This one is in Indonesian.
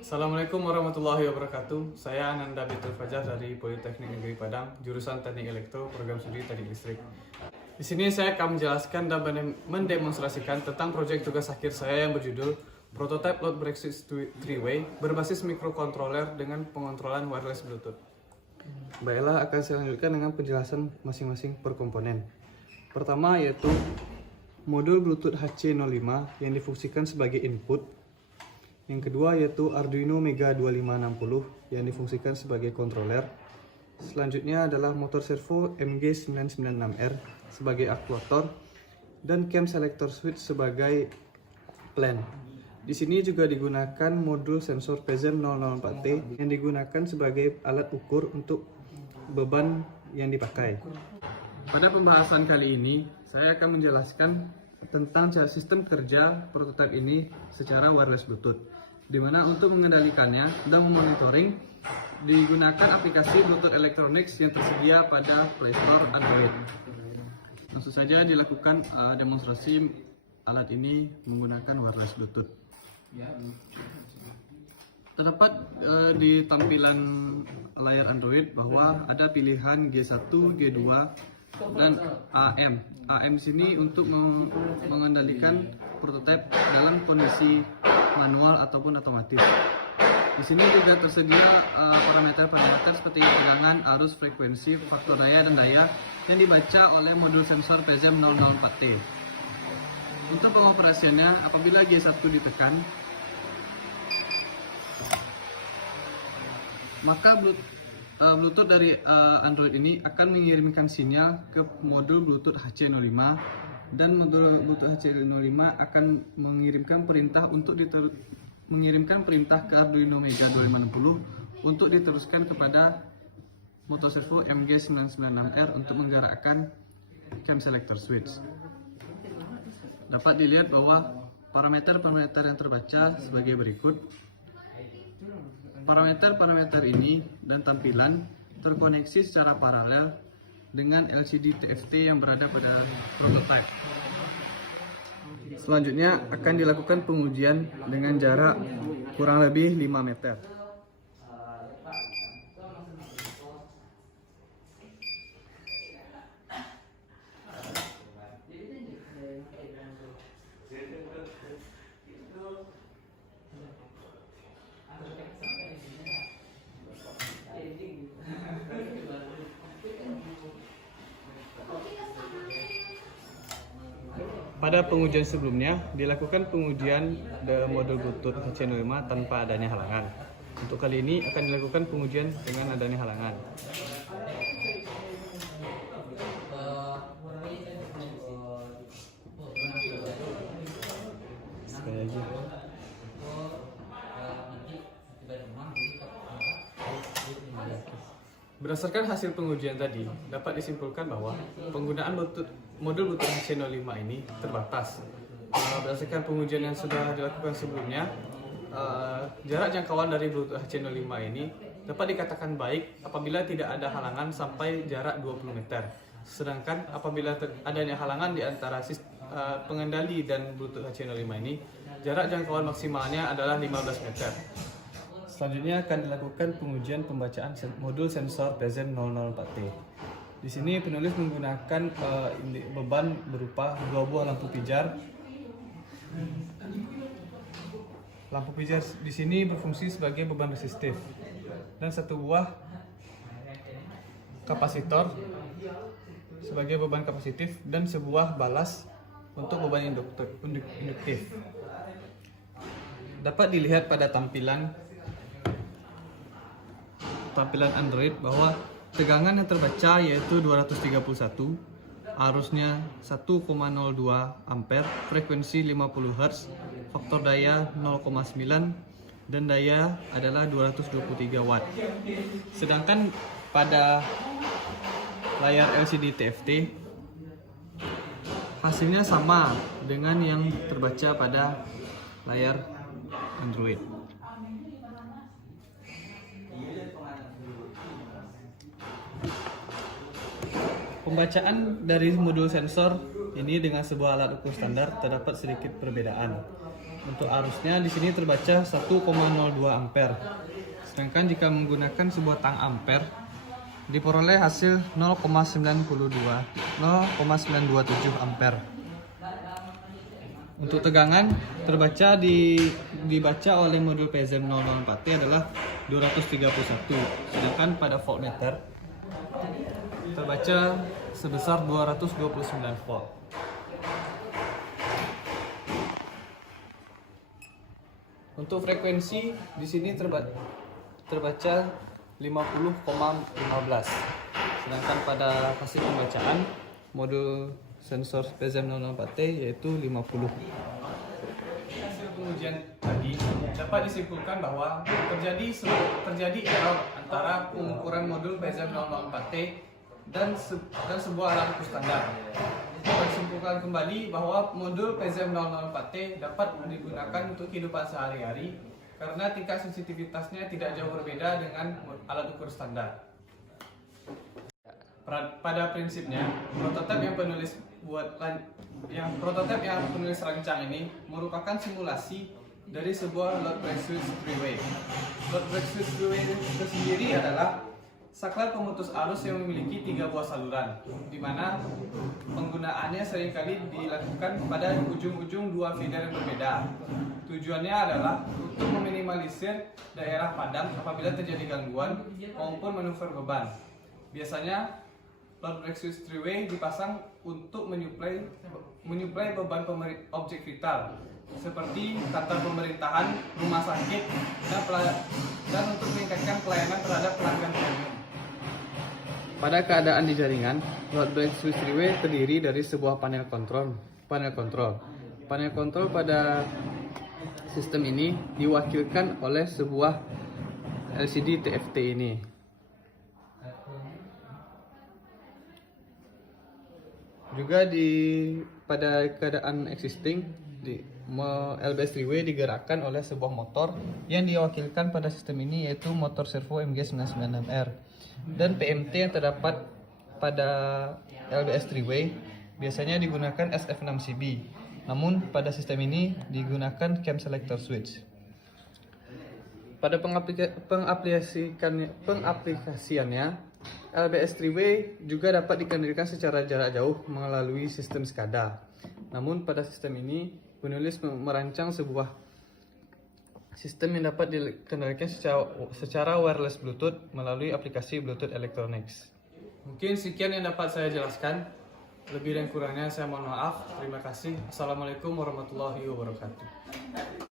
Assalamualaikum warahmatullahi wabarakatuh. Saya Ananda Bintul Fajar dari Politeknik Negeri Padang, jurusan Teknik Elektro, program studi Teknik Listrik. Di sini saya akan menjelaskan dan mendemonstrasikan tentang proyek tugas akhir saya yang berjudul Prototype Load Brexit Three-Way berbasis mikrokontroler dengan pengontrolan wireless Bluetooth. Baiklah, akan saya lanjutkan dengan penjelasan masing-masing per komponen. Pertama yaitu modul Bluetooth HC05 yang difungsikan sebagai input. Yang kedua yaitu Arduino Mega 2560 yang difungsikan sebagai controller. Selanjutnya adalah motor servo MG996R sebagai aktuator dan cam selector switch sebagai plan. Di sini juga digunakan modul sensor PZM 004T yang digunakan sebagai alat ukur untuk beban yang dipakai. Pada pembahasan kali ini, saya akan menjelaskan tentang sistem kerja prototipe ini secara wireless Bluetooth, di mana untuk mengendalikannya dan memonitoring digunakan aplikasi Bluetooth Electronics yang tersedia pada Play Store Android. Langsung saja dilakukan demonstrasi alat ini menggunakan wireless Bluetooth. Terdapat di tampilan layar Android bahwa ada pilihan G1, G2, dan AM. AM sini untuk mengendalikan prototipe dalam kondisi manual ataupun otomatis. Di sini juga tersedia parameter-parameter seperti tegangan, arus, frekuensi, faktor daya dan daya yang dibaca oleh modul sensor PZM 004T. Untuk pengoperasiannya, apabila G1 ditekan, maka Bluetooth dari Android ini akan mengirimkan sinyal ke modul Bluetooth HC05 dan modul Bluetooth HC05 akan mengirimkan perintah ke Arduino Mega 2560 untuk diteruskan kepada motor servo MG996R untuk menggerakkan cam selector switch. Dapat dilihat bahwa parameter-parameter yang terbaca sebagai berikut. Parameter-parameter ini dan tampilan terkoneksi secara paralel dengan LCD TFT yang berada pada prototipe. Selanjutnya akan dilakukan pengujian dengan jarak kurang lebih 5 meter. Pada pengujian sebelumnya, dilakukan pengujian modul Bluetooth HC05 tanpa adanya halangan. Untuk kali ini akan dilakukan pengujian dengan adanya halangan. Sekali lagi. Berdasarkan hasil pengujian tadi, dapat disimpulkan bahwa penggunaan modul Bluetooth HC05 ini terbatas. Berdasarkan pengujian yang sudah dilakukan sebelumnya, jarak jangkauan dari Bluetooth HC05 ini dapat dikatakan baik apabila tidak ada halangan sampai jarak 20 meter. Sedangkan apabila adanya halangan di antara pengendali dan Bluetooth HC05 ini, jarak jangkauan maksimalnya adalah 15 meter. Selanjutnya akan dilakukan pengujian pembacaan modul sensor PZM 004T. Di sini penulis menggunakan beban berupa 2 buah lampu pijar. Lampu pijar di sini berfungsi sebagai beban resistif dan 1 buah kapasitor sebagai beban kapasitif dan sebuah balas untuk beban induktif. Dapat dilihat pada tampilan Android bahwa tegangan yang terbaca yaitu 231, arusnya 1,02 ampere, frekuensi 50 Hz, faktor daya 0,9 dan daya adalah 223 watt. Sedangkan pada layar LCD TFT hasilnya sama dengan yang terbaca pada layar Android. Pembacaan dari modul sensor ini dengan sebuah alat ukur standar terdapat sedikit perbedaan. untuk arusnya di sini terbaca 1,02 ampere. Sedangkan jika menggunakan sebuah tang ampere diperoleh hasil 0,927 ampere. Untuk tegangan dibaca oleh modul PZM 004T adalah 231, sedangkan pada voltmeter terbaca sebesar 229 volt. Untuk frekuensi di sini terbaca 50,15. Sedangkan pada hasil pembacaan modul sensor PZM 004T yaitu 50. Hasil pengujian tadi dapat disimpulkan bahwa terjadi error antara pengukuran modul PZM 004T dan sebuah alat ukur standar. Dapat disimpulkan kembali bahwa modul PZM 004T dapat digunakan untuk kehidupan sehari-hari karena tingkat sensitivitasnya tidak jauh berbeda dengan alat ukur standar. Pada prinsipnya, prototipe yang penulis rancang ini merupakan simulasi dari sebuah load break switch three-way. Load break switch three-way itu sendiri adalah saklar pemutus arus yang memiliki 3 buah saluran, di mana penggunaannya seringkali dilakukan pada ujung-ujung 2 feeder yang berbeda. Tujuannya adalah untuk meminimalisir daerah padam apabila terjadi gangguan maupun manuver beban. Biasanya load break switch three-way dipasang untuk menyuplai beban objek vital seperti kantor pemerintahan, rumah sakit, dan untuk meningkatkan pelayanan terhadap pelanggan premium. Pada keadaan di jaringan, load break switch three-way terdiri dari sebuah panel kontrol. Panel kontrol pada sistem ini diwakilkan oleh sebuah LCD TFT ini. Juga pada keadaan existing LBS three-way digerakkan oleh sebuah motor yang diwakilkan pada sistem ini yaitu motor servo MG996R. Dan PMT yang terdapat pada LBS three-way biasanya digunakan SF6CB. Namun pada sistem ini digunakan cam selector switch. Pada pengaplikasiannya, LBS three-way juga dapat dikendalikan secara jarak jauh melalui sistem SCADA. Namun pada sistem ini, penulis merancang sebuah sistem yang dapat dikendalikan secara wireless Bluetooth melalui aplikasi Bluetooth Electronics. Mungkin sekian yang dapat saya jelaskan. Lebih dan kurangnya saya mohon maaf. Terima kasih. Assalamualaikum warahmatullahi wabarakatuh.